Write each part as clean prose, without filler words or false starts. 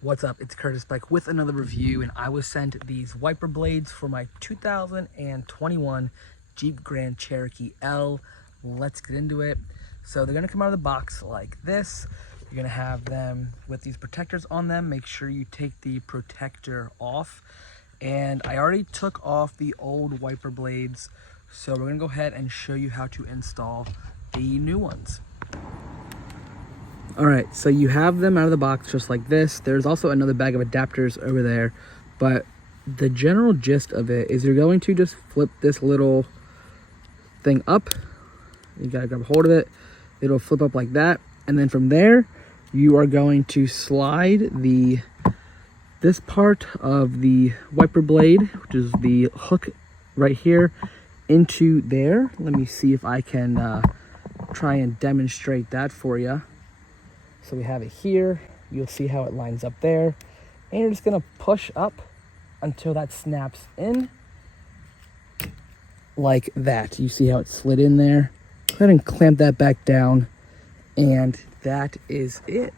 What's up? It's Curtis back with another review, and I was sent these wiper blades for my 2021 Jeep Grand Cherokee L. Let's get into it. So they're gonna come out of the box like this. You're gonna have them with these protectors on them. Make sure you take the protector off. And I already took off the old wiper blades, so we're gonna go ahead and show you how to install the new ones. All right, so you have them out of the box just like this. There's also another bag of adapters over there, but the general gist of it is you're going to just flip this little thing up. You gotta grab a hold of it. It'll flip up like that. And then from there, you are going to slide this part of the wiper blade, which is the hook right here, into there. Let me see if I can try and demonstrate that for you. So we have it here. You'll see how it lines up there. And you're just gonna push up until that snaps in like that. You see how it slid in there? Go ahead and clamp that back down, and that is it.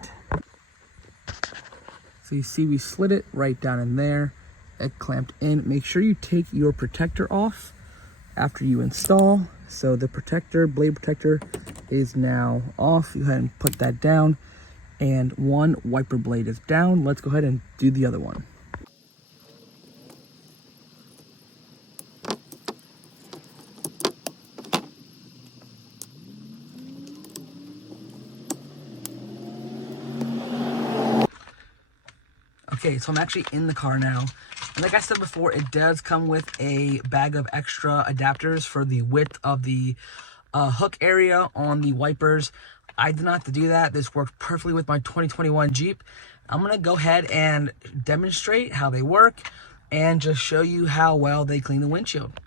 So you see we slid it right down in there. It clamped in. Make sure you take your protector off after you install. So the protector, blade protector, is now off. You go ahead and put that down. And one wiper blade is down. Let's go ahead and do the other one. Okay, so I'm actually in the car now. And like I said before, it does come with a bag of extra adapters for the width of the hook area on the wipers. I did not have to do that. This worked perfectly with my 2021 Jeep. I'm gonna go ahead and demonstrate how they work and just show you how well they clean the windshield.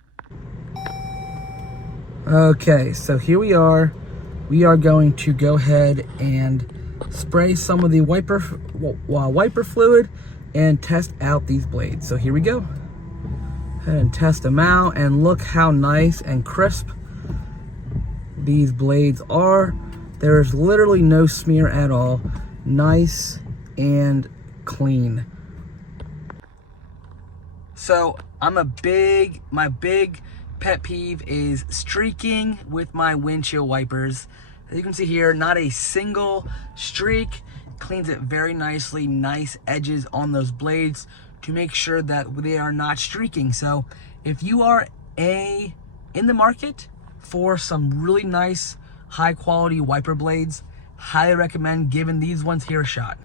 Okay, so here we are. We are going to go ahead and spray some of the wiper fluid and test out these blades. So here we go. Go ahead and test them out, and look how nice and crisp these blades are. There's literally no smear at all. Nice and clean. So my big pet peeve is streaking with my windshield wipers. As you can see here, not a single streak. Cleans it very nicely. Nice edges on those blades to make sure that they are not streaking. So if you are in the market for some really nice high quality wiper blades, highly recommend giving these ones here a shot.